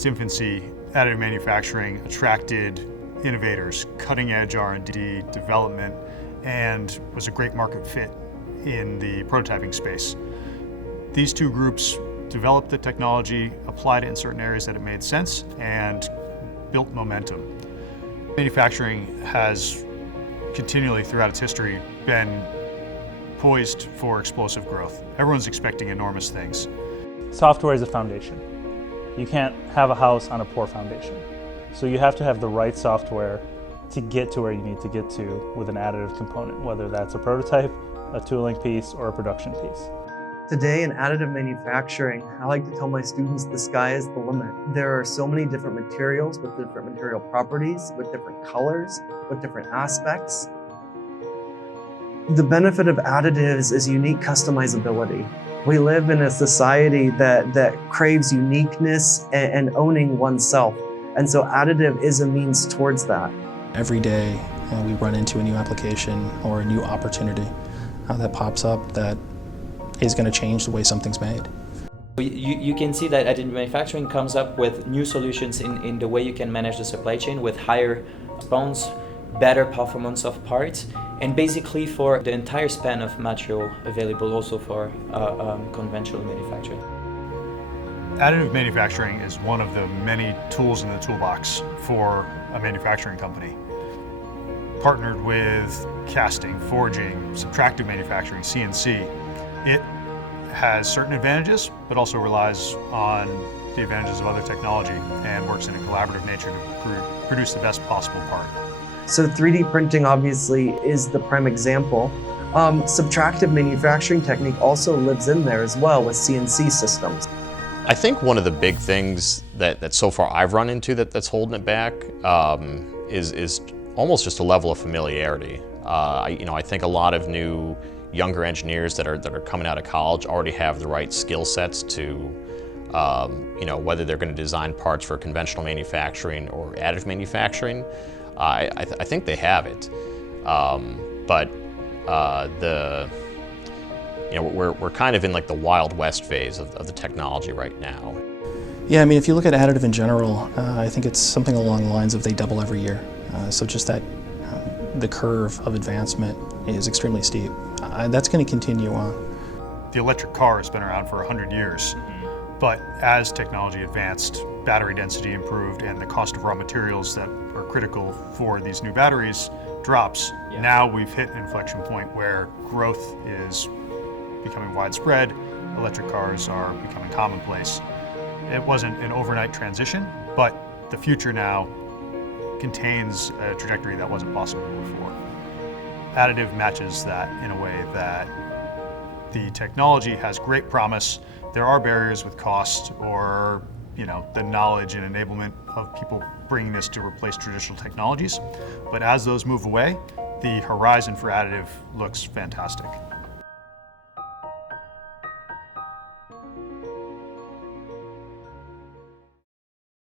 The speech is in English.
its infancy, additive manufacturing attracted innovators, cutting-edge R&D development, and was a great market fit in the prototyping space. These two groups developed the technology, applied it in certain areas that it made sense, and built momentum. Manufacturing has continually throughout its history been poised for explosive growth. Everyone's expecting enormous things. Software is a foundation. You can't have a house on a poor foundation. So you have to have the right software to get to where you need to get to with an additive component, whether that's a prototype, a tooling piece, or a production piece. Today in additive manufacturing, I like to tell my students the sky is the limit. There are so many different materials with different material properties, with different colors, with different aspects. The benefit of additives is unique customizability. We live in a society that craves uniqueness and owning oneself. And so additive is a means towards that. Every day we run into a new application or a new opportunity that pops up that is going to change the way something's made. You can see that additive manufacturing comes up with new solutions in the way you can manage the supply chain with higher response, better performance of parts, and basically for the entire span of material available also for conventional manufacturing. Additive manufacturing is one of the many tools in the toolbox for a manufacturing company. Partnered with casting, forging, subtractive manufacturing, CNC, it has certain advantages, but also relies on the advantages of other technology and works in a collaborative nature to produce the best possible part. So 3D printing obviously is the prime example. Subtractive manufacturing technique also lives in there as well with CNC systems. I think one of the big things that so far I've run into that's holding it back is almost just a level of familiarity. I think a lot of new younger engineers that are coming out of college already have the right skill sets to, whether they're going to design parts for conventional manufacturing or additive manufacturing. I think they have it, but we're kind of in like the Wild West phase of the technology right now. Yeah, I mean, if you look at additive in general, I think it's something along the lines of they double every year. So just that the curve of advancement is extremely steep. That's going to continue on. The electric car has been around for 100 years, but as technology advanced, battery density improved, and the cost of raw materials that are critical for these new batteries drops. Yeah. Now we've hit an inflection point where growth is becoming widespread, electric cars are becoming commonplace. It wasn't an overnight transition, but the future now contains a trajectory that wasn't possible before. Additive matches that in a way that the technology has great promise. There are barriers with cost or the knowledge and enablement of people bringing this to replace traditional technologies. But as those move away, the horizon for additive looks fantastic.